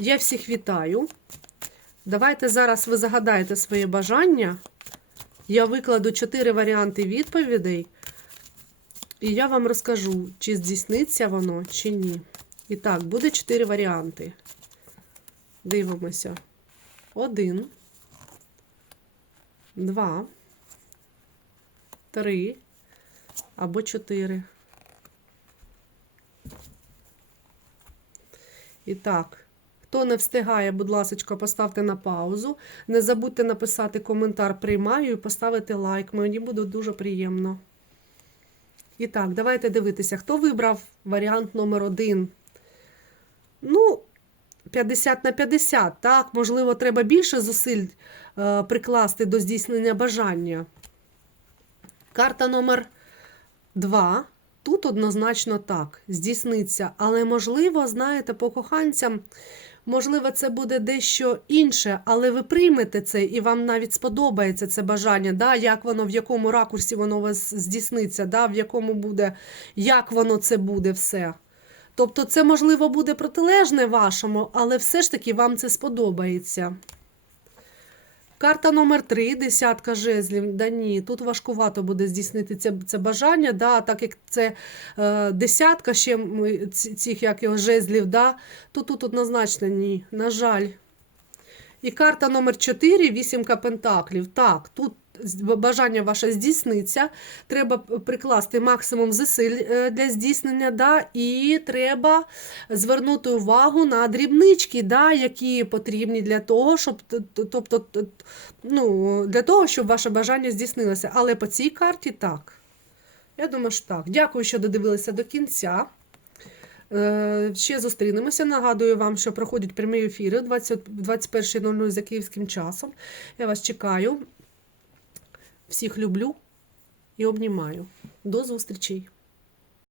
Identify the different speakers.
Speaker 1: Я всіх вітаю. Давайте зараз ви загадаєте своє бажання. Я викладу чотири варіанти відповідей. І я вам розкажу, чи здійсниться воно, чи ні. І так, буде чотири варіанти. Дивимося. Один. Два. Три. Або чотири. І так, хто не встигає, будь ласка, поставте на паузу. Не забудьте написати коментар приймаю і поставити лайк. Мені буде дуже приємно. І так, давайте дивитися, хто вибрав варіант номер один. Ну, 50 на 50, так, можливо, треба більше зусиль е, прикласти до здійснення бажання. Карта номер 2. Тут однозначно так, здійсниться. Але, можливо, знаєте, по коханцям, можливо, це буде дещо інше, але ви приймете це і вам навіть сподобається це бажання, да, як воно, в якому ракурсі воно у вас здійсниться, да, в якому буде, як воно це буде все. Тобто, це, можливо, буде протилежне вашому, але все ж таки вам це сподобається. Карта номер 3, десятка жезлів. Да ні, тут важкувато буде здійснити це, це бажання, да, так як це е, десятка ще цих як його, жезлів, да, то тут однозначно ні, на жаль. І карта номер 4, вісімка пентаклів. Так, тут бажання ваше здійсниться. Треба прикласти максимум зусиль е, для здійснення, да, і треба звернути увагу на дрібнички, да, які потрібні для того, щоб тобто, ну, для того, щоб ваше бажання здійснилося. Але по цій карті так. Я думаю, що так. Дякую, що додивилися до кінця. Е, Ще зустрінемося. Нагадую вам, що проходять прямі ефіри 21.00 за київським часом. Я вас чекаю. Всіх люблю і обнімаю. До зустрічей!